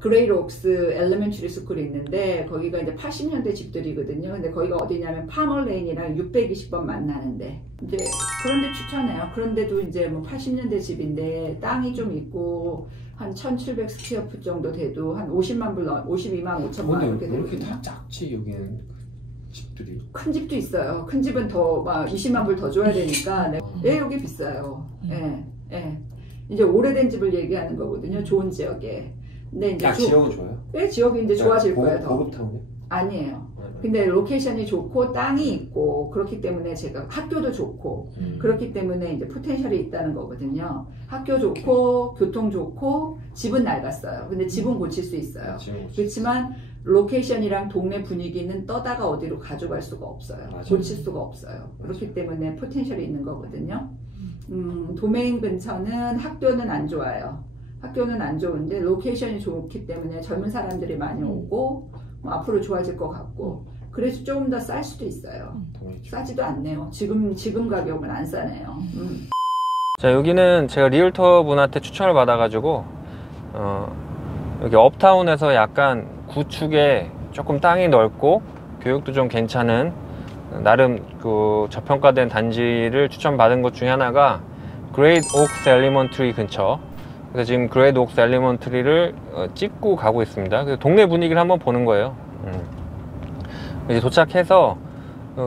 그레이트 옥스 엘리멘터리 스쿨이 있는데 거기가 이제 80년대 집들이거든요. 근데 거기가 어디냐면 파머레인이랑 620번 만나는데 이제 그런데 추천해요. 그런데도 이제 뭐 80년대 집인데 땅이 좀 있고 한 1700 스퀘어풋 정도 돼도 한 50만 불, 52만 5천만 원 이렇게 되거든요. 이렇게 다 작지 여기는 집들이. 큰 집도 있어요. 큰 집은 더 막 20만 불 더 줘야 되니까. 예, 여기 비싸요. 예, 예. 이제 오래된 집을 얘기하는 거거든요. 좋은 지역에. 근데 이제 지역은 좋아요? 예, 지역이 이제 좋아질 거예요. 더. 고급타운이요? 아니에요. 근데 로케이션이 좋고 땅이 있고 그렇기 때문에 제가 학교도 좋고 그렇기 때문에 이제 포텐셜이 있다는 거거든요. 학교 좋고 교통 좋고 집은 낡았어요. 근데 집은 고칠 수 있어요. 그렇지만 로케이션이랑 동네 분위기는 떠다가 어디로 가져갈 수가 없어요. 맞아요. 고칠 수가 없어요. 그렇기 때문에 포텐셜이 있는 거거든요. 도메인 근처는 학교는 안 좋아요. 학교는 안 좋은데 로케이션이 좋기 때문에 젊은 사람들이 많이 오고 뭐 앞으로 좋아질 것 같고 그래서 조금 더 쌀 수도 있어요. 싸지도 않네요. 지금 가격은 안 싸네요. 자, 여기는 제가 리얼터 분한테 추천을 받아가지고 여기 업타운에서 약간 구축에 조금 땅이 넓고 교육도 좀 괜찮은 나름 그 저평가된 단지를 추천받은 것 중에 하나가 그레이트 옥스 엘리먼트리 근처. 그래서 지금 그레이트 옥스 엘리먼트리를 찍고 가고 있습니다. 그래서 동네 분위기를 한번 보는 거예요. 이제 도착해서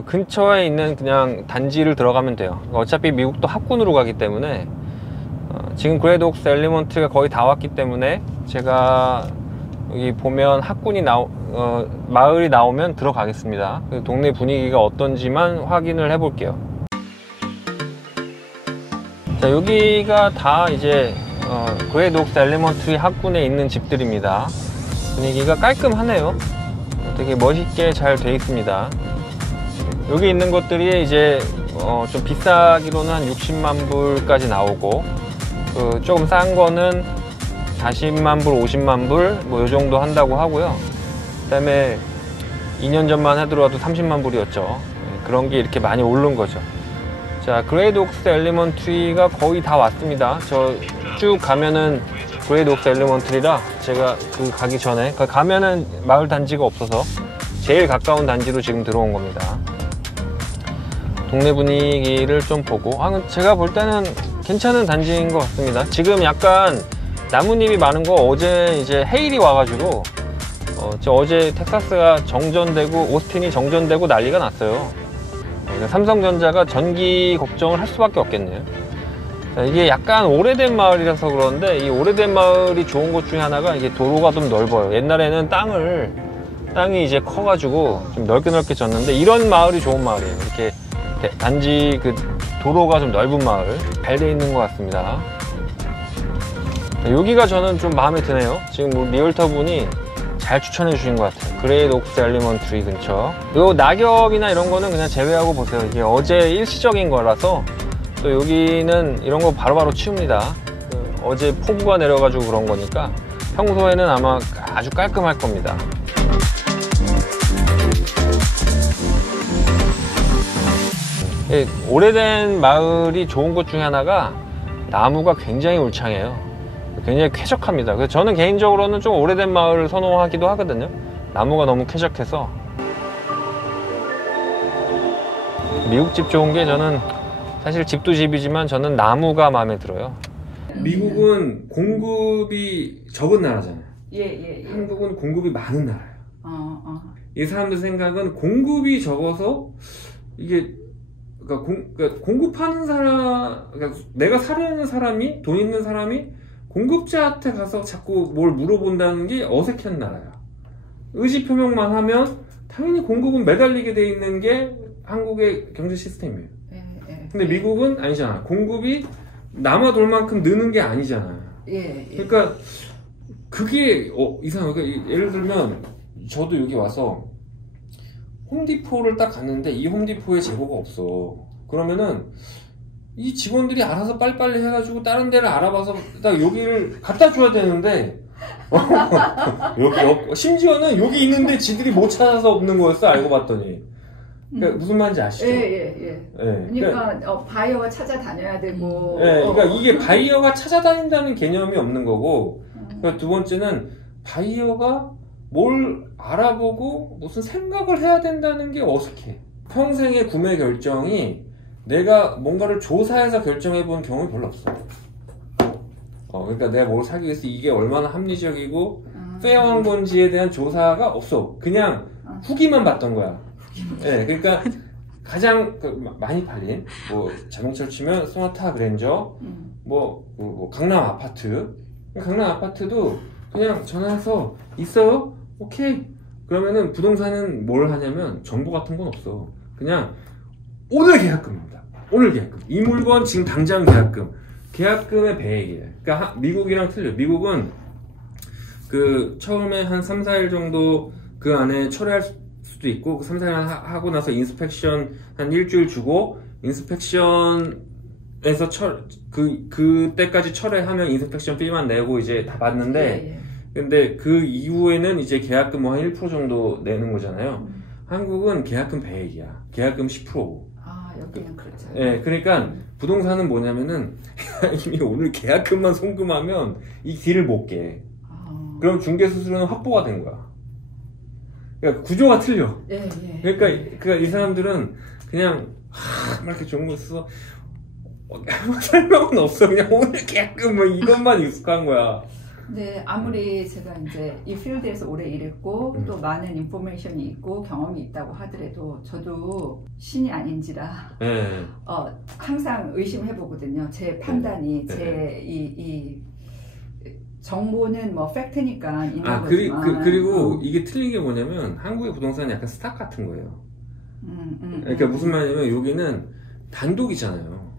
근처에 있는 그냥 단지를 들어가면 돼요. 어차피 미국도 합군으로 가기 때문에 지금 그레이트 옥스 엘리먼트리가 거의 다 왔기 때문에 제가 여기 보면 학군이 마을이 나오면 들어가겠습니다. 동네 분위기가 어떤지만 확인을 해 볼게요. 자, 여기가 다 이제 그레이트 옥스 엘리먼트리 학군에 있는 집들입니다. 분위기가 깔끔하네요. 되게 멋있게 잘 돼 있습니다. 여기 있는 것들이 이제 좀 비싸기로는 한 60만 불까지 나오고 조금 싼 거는 40만 불, 50만 불 뭐 요 정도 한다고 하고요. 그 다음에 2년 전만 하더라도 30만 불이었죠. 그런 게 이렇게 많이 오른 거죠. 자, 그레이트 옥스 엘리먼트리가 거의 다 왔습니다. 저 쭉 가면은 그레이트 옥스 엘리먼트리라 제가 가기 전에 가면은 마을 단지가 없어서 제일 가까운 단지로 지금 들어온 겁니다. 동네 분위기를 좀 보고 제가 볼 때는 괜찮은 단지인 것 같습니다. 지금 약간 나뭇잎이 많은 거 어제 이제 헤일이 와가지고 어제 텍사스가 정전되고 오스틴이 정전되고 난리가 났어요. 삼성전자가 전기 걱정을 할 수밖에 없겠네요. 자, 이게 약간 오래된 마을이라서 그런데 이 오래된 마을이 좋은 것 중에 하나가 이게 도로가 좀 넓어요. 옛날에는 땅이 이제 커가지고 좀 넓게 졌는데 이런 마을이 좋은 마을이에요. 이렇게 단지 도로가 좀 넓은 마을 잘 돼 있는 것 같습니다. 여기가 저는 좀 마음에 드네요. 지금 리얼터 분이 잘 추천해 주신 것 같아요. 그레이트 옥스 엘리먼트리 근처. 요 낙엽이나 이런 거는 그냥 제외하고 보세요. 이게 어제 일시적인 거라서 또 여기는 이런 거 바로바로 치웁니다. 어제 폭우가 내려가지고 그런 거니까 평소에는 아마 아주 깔끔할 겁니다. 오래된 마을이 좋은 것 중에 하나가 나무가 굉장히 울창해요. 굉장히 쾌적합니다. 그래서 저는 개인적으로는 좀 오래된 마을을 선호하기도 하거든요. 나무가 너무 쾌적해서. 미국 집 좋은 게 저는 사실 집도 집이지만 저는 나무가 마음에 들어요. 미국은 공급이 적은 나라잖아요. 예. 한국은 공급이 많은 나라예요. 이 사람들 생각은 공급이 적어서 이게 그러니까 공급하는 사람, 그러니까 내가 사려는 사람이, 돈 있는 사람이 공급자한테 가서 자꾸 뭘 물어본다는 게 어색한 나라야. 의지 표명만 하면 당연히 공급은 매달리게 돼 있는 게 한국의 경제 시스템이에요. 근데 미국은 아니잖아. 공급이 남아돌 만큼 느는 게 아니잖아. 그러니까 그게 이상해. 그러니까 예를 들면 저도 여기 와서 홈디포를 딱 갔는데 이 홈디포에 재고가 없어. 그러면은 이 직원들이 알아서 빨리빨리 해가지고 다른 데를 알아봐서 딱 여기를 갖다 줘야 되는데 여기 심지어는 여기 있는데 지들이 못 찾아서 없는 거였어. 알고 봤더니. 그러니까 무슨 말인지 아시죠? 예. 그러니까 바이어가 찾아다녀야 되고. 그러니까 이게 바이어가 찾아다닌다는 개념이 없는 거고. 그러니까 두 번째는 바이어가 뭘 알아보고 무슨 생각을 해야 된다는 게 어색해. 평생의 구매 결정이 내가 뭔가를 조사해서 결정해 본 경험이 별로 없어. 그러니까 내가 뭘 사기 위해서 이게 얼마나 합리적이고 페어한 건지에 대한 조사가 없어. 그냥 후기만 봤던 거야. 네, 그러니까 가장 많이 팔린 뭐 자동차를 치면 소나타 그랜저, 뭐 강남 아파트. 강남 아파트도 그냥 전화해서 있어요? 오케이. 그러면은 부동산은 뭘 하냐면 정보 같은 건 없어. 그냥 오늘 계약금입니다. 오늘 계약금. 이 물건 지금 당장 계약금. 계약금의 배액이에요. 그러니까 미국이랑 틀려. 미국은 그 처음에 한 3, 4일 정도 그 안에 철회할 수도 있고 그 3, 4일 하고 나서 인스펙션 한 일주일 주고 인스펙션에서 그때까지 철회하면 인스펙션 피만 내고 이제 다 받는데 근데 그 이후에는 이제 계약금 뭐 한 1% 정도 내는 거잖아요. 한국은 계약금 배액이야. 계약금 10%고. 아, 여기는 그렇죠. 예, 그러니까 부동산은 뭐냐면은 이미 오늘 계약금만 송금하면 이 딜을 못 깨. 그럼 중개 수수료는 확보가 된 거야. 그러니까 구조가 틀려. 그러니까 이 사람들은 그냥 막 이렇게 좋은 거 써. 설명은 없어. 그냥 오늘 계약금 뭐 이것만 익숙한 거야. 네, 아무리 제가 이제 이 필드에서 오래 일했고 또 많은 인포메이션이 있고 경험이 있다고 하더라도 저도 신이 아닌지라 항상 의심해 보거든요. 제 판단이 이 정보는 뭐 팩트니까 있는 거지만 그리고 이게 틀린 게 뭐냐면 한국의 부동산은 약간 스탁 같은 거예요. 그러니까 무슨 말이냐면 여기는 단독이잖아요.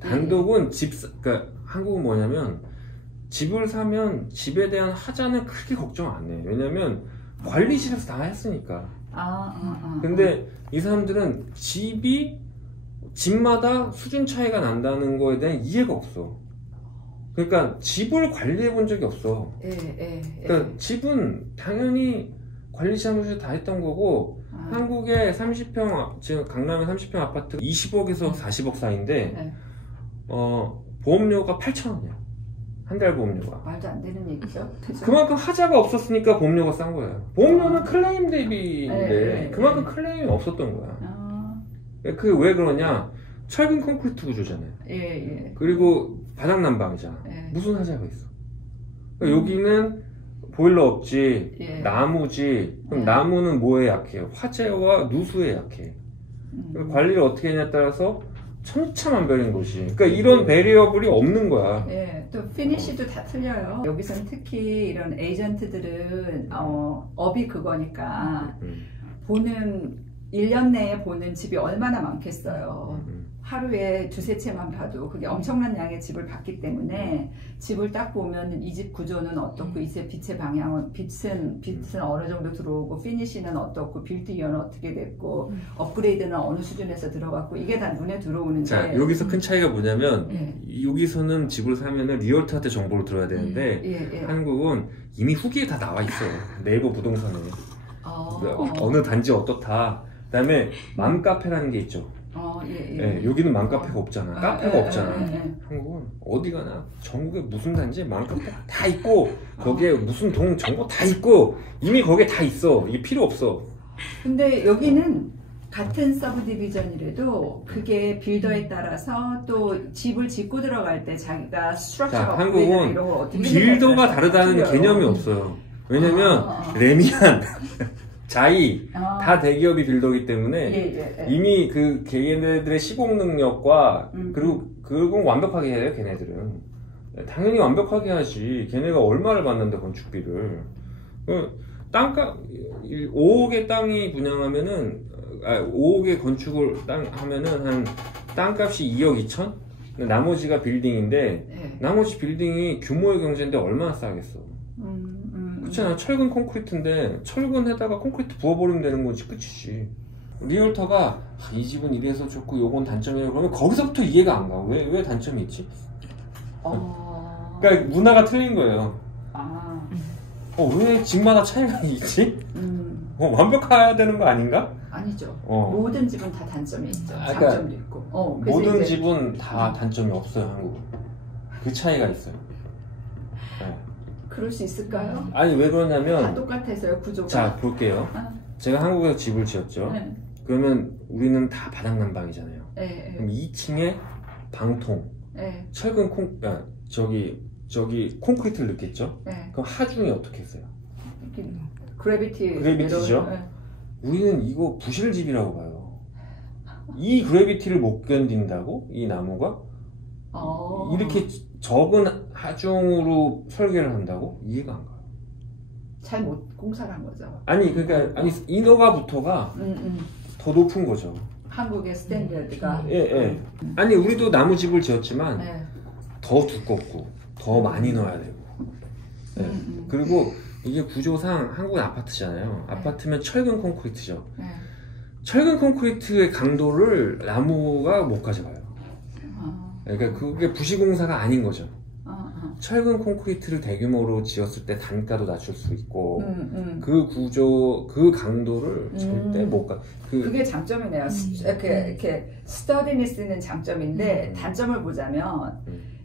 단독은 그러니까 한국은 뭐냐면 집을 사면 집에 대한 하자는 크게 걱정 안 해. 왜냐면 관리실에서 다 했으니까. 근데 이 사람들은 집마다 수준 차이가 난다는 거에 대한 이해가 없어. 그러니까 집을 관리해 본 적이 없어. 그러니까 집은 당연히 관리 사무실 다 했던 거고 한국의 30평 지금 강남의 30평 아파트 20억에서 40억 사이인데 보험료가 8,000원이야. 한 달 보험료가. 말도 안 되는 얘기죠. 그만큼 하자가 없었으니까 보험료가 싼 거예요. 보험료는 클레임 대비인데 그만큼 클레임이 없었던 거야. 그 왜 그러냐? 철근 콘크리트 구조잖아요. 그리고 바닥 난방이잖아. 무슨 하자가 있어? 그러니까 여기는 보일러 없지, 나무지. 그럼 나무는 뭐에 약해요? 화재와 누수에 약해. 관리를 어떻게 하냐에 따라서 천차만별인 것이. 그러니까 이런 베리어블이 없는 거야. 또 피니시도 다 틀려요. 여기서는 특히 이런 에이전트들은 업이 그거니까 보는 1년 내에 보는 집이 얼마나 많겠어요. 하루에 두세 채만 봐도 그게 엄청난 양의 집을 봤기 때문에 집을 딱 보면 이 집 구조는 어떻고 이제 빛의 방향은 빛은 어느 정도 들어오고 피니시는 어떻고 빌드이어는 어떻게 됐고 업그레이드는 어느 수준에서 들어갔고 이게 다 눈에 들어오는데 자 여기서 큰 차이가 뭐냐면 여기서는 집을 사면은 리얼터한테 정보를 들어야 되는데 한국은 이미 후기에 다 나와 있어. 네이버 부동산에 어느 단지 어떻다. 그 다음에 맘카페라는 게 있죠. 여기는 맘카페가 없잖아. 카페가 없잖아. 한국은 어디 가나 전국에 무슨 단지에 맘카페가 다 있고 거기에 무슨 동 정보 다 있고 이미 거기에 다 있어. 이게 필요 없어. 근데 여기는 같은 서브 디비전이라도 그게 빌더에 따라서 또 집을 짓고 들어갈 때 자기가 스트럭처가 한국은 이런 걸 어떻게 빌더가 다르다는 개념이 없어요. 왜냐면 레미안 자이 다 대기업이 빌더이기 때문에 이미 그 걔네들의 시공 능력과 그리고 그건 완벽하게 해요. 걔네들은 당연히 완벽하게 하지. 걔네가 얼마를 받는데 건축비를 땅값 5억의 땅이 분양하면은 5억의 건축을 하면은 한 땅값이 2억 2천? 나머지가 빌딩인데 나머지 빌딩이 규모의 경제인데 얼마나 싸겠어. 그렇잖아. 철근 콘크리트인데 철근에다가 콘크리트 부어버리면 되는 거지. 끝이지. 리얼터가 이 집은 이래서 좋고 요건 단점이라고 그러면 거기서부터 이해가 안 가. 왜 단점이 있지? 그러니까 문화가 틀린 거예요. 왜 집마다 차이가 있지? 완벽해야 되는 거 아닌가? 아니죠. 모든 집은 다 단점이 있죠. 장점도 있고. 모든 집은 다 단점이 없어요. 한국은. 그 차이가 있어요. 그럴 수 있을까요? 아니 왜 다 그러냐면 똑같아서요, 구조가. 자 볼게요. 아. 제가 한국에서 집을 지었죠. 네. 그러면 우리는 다 바닥난방이잖아요. 네. 그럼 2층에 방통, 네. 철근 저기 콘크리트를 넣겠죠. 네. 그럼 하중이 어떻게 했어요? 내려오는, 그래비티죠? 네. 우리는 이거 부실집이라고 봐요. 이 그래비티를 못 견딘다고? 이 나무가? 이렇게 적은 하중으로 설계를 한다고? 이해가 안 가요. 잘못 공사를 한 거죠. 아니 그러니까 아니 인허가부터가 더 높은 거죠. 한국의 스탠다드가. 예. 아니 우리도 나무집을 지었지만 네. 더 두껍고 더 많이 넣어야 되고. 네. 그리고 이게 구조상 한국은 아파트잖아요. 아파트면 철근 콘크리트죠. 네. 철근 콘크리트의 강도를 나무가 못 가져가요. 그러니까 그게 부실공사가 아닌 거죠. 철근 콘크리트를 대규모로 지었을 때 단가도 낮출 수 있고 그 구조, 그 강도를 절대 못 가. 그게 장점이네요. 이렇게 스터디니스는 장점인데 단점을 보자면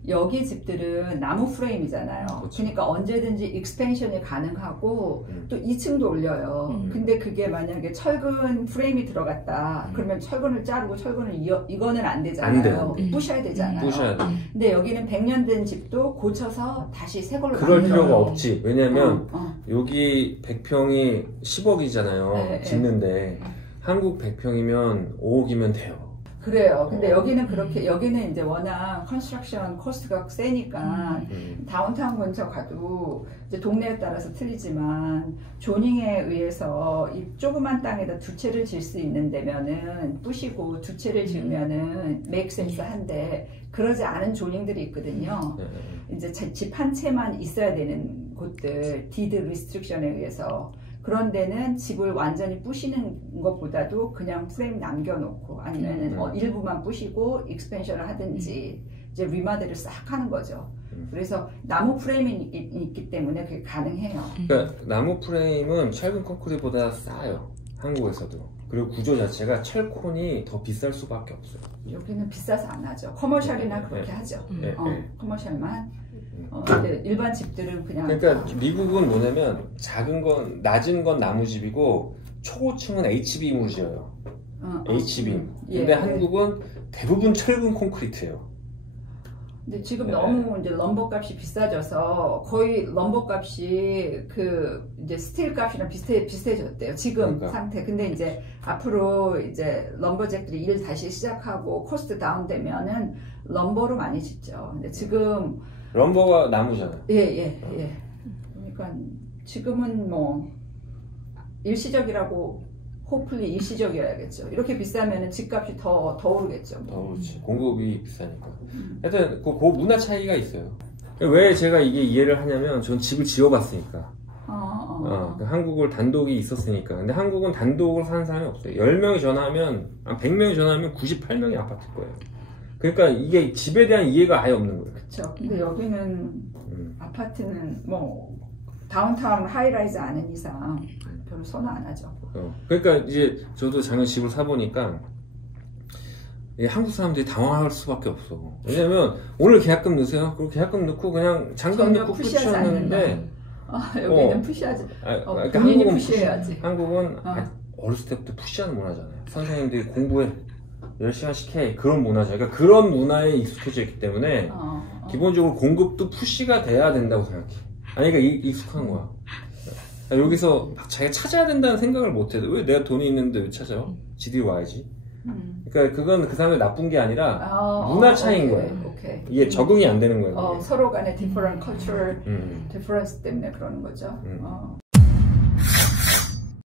여기 집들은 나무 프레임이잖아요. 그렇죠. 그러니까 언제든지 익스펜션이 가능하고 또 2층도 올려요. 근데 그게 만약에 철근 프레임이 들어갔다. 그러면 철근을 자르고 철근을 이거는 안 되잖아요. 부셔야 되잖아요. 부셔야 돼. 근데 여기는 100년 된 집도 고쳐서 다시 새 걸로 그럴 만들어요. 필요가 없지. 왜냐면 어. 여기 100평이 10억이잖아요. 네, 짓는데 한국 100평이면 5억이면 돼요. 그래요. 근데 여기는 그렇게, 여기는 이제 워낙 컨스트럭션 코스트가 세니까 다운타운 근처 가도 이제 동네에 따라서 틀리지만 조닝에 의해서 이 조그만 땅에다 두 채를 지을 수 있는 데면은 부시고 두 채를 지으면은 make sense 한데 그러지 않은 조닝들이 있거든요. 이제 집 한 채만 있어야 되는 곳들, 디드 리스트릭션에 의해서. 그런 데는 집을 완전히 부시는 것보다도 그냥 프레임 남겨놓고 아니면은 일부만 부시고 익스펜션을 하든지 이제 리마델을 싹 하는 거죠. 그래서 나무 프레임이 있기 때문에 그게 가능해요. 그러니까 나무 프레임은 철근 콘크리트보다 싸요. 한국에서도. 그리고 구조 자체가 철콘이 더 비쌀 수밖에 없어요. 여기는 비싸서 안 하죠. 커머셜이나 그렇게 하죠. 커머셜만. 근데 일반 집들은 그냥. 그러니까 미국은 뭐냐면 작은 건 낮은 건 나무집이고 초고층은 H빔으로 지어요. H빔. 근데 한국은 대부분 철근 콘크리트예요. 근데 지금 너무 이제 럼버 값이 비싸져서 거의 럼버 값이 그 이제 스틸 값이랑 비슷해졌대요. 지금 그러니까. 상태. 근데 이제 앞으로 이제 럼버잭들이 일 다시 시작하고 코스트 다운되면은 럼버로 많이 짓죠. 근데 지금 럼버가 나무잖아요. 예. 그러니까 지금은 뭐 일시적이라고 호플리 일시적이어야겠죠. 이렇게 비싸면은 집값이 더 오르겠죠. 더 그렇지. 공급이 비싸니까. 하여튼 그 문화 차이가 있어요. 왜 제가 이게 이해를 하냐면 전 집을 지어봤으니까. 한국을 단독이 있었으니까. 근데 한국은 단독을 사는 사람이 없어요. 10명이 전화하면 100명이 전화하면 98명이 아파트일 거예요. 그러니까 이게 집에 대한 이해가 아예 없는 거예요. 그렇죠. 근데 여기는 아파트는 뭐 다운타운 하이라이즈 아닌 이상 별로 선호 안 하죠. 그러니까 이제 저도 작년 집을 사보니까 한국 사람들이 당황할 수밖에 없어. 왜냐면 오늘 계약금 넣으세요. 그리고 계약금 넣고 그냥 잔금 넣고 끝이었는데 여기는 푸시하지. 그러니까 본인이 푸시해야지. 한국은 어렸을 때부터 푸시하는 문화잖아요. 선생님들이 공부해 10시간씩 해. 그런 문화죠. 그러니까 그런 문화에 익숙해져 있기 때문에 기본적으로 공급도 푸시가 돼야 된다고 생각해. 아니 그러니까 익숙한 거야. 여기서 막 자기가 찾아야 된다는 생각을 못 해도 왜 내가 돈이 있는데 왜 찾아? 지들이 와야지. 그러니까 그건 그 사람의 나쁜 게 아니라 문화 차이인 거예요. 이게 적응이 안 되는 거예요. 서로 간의 different cultural difference 때문에 그러는 거죠.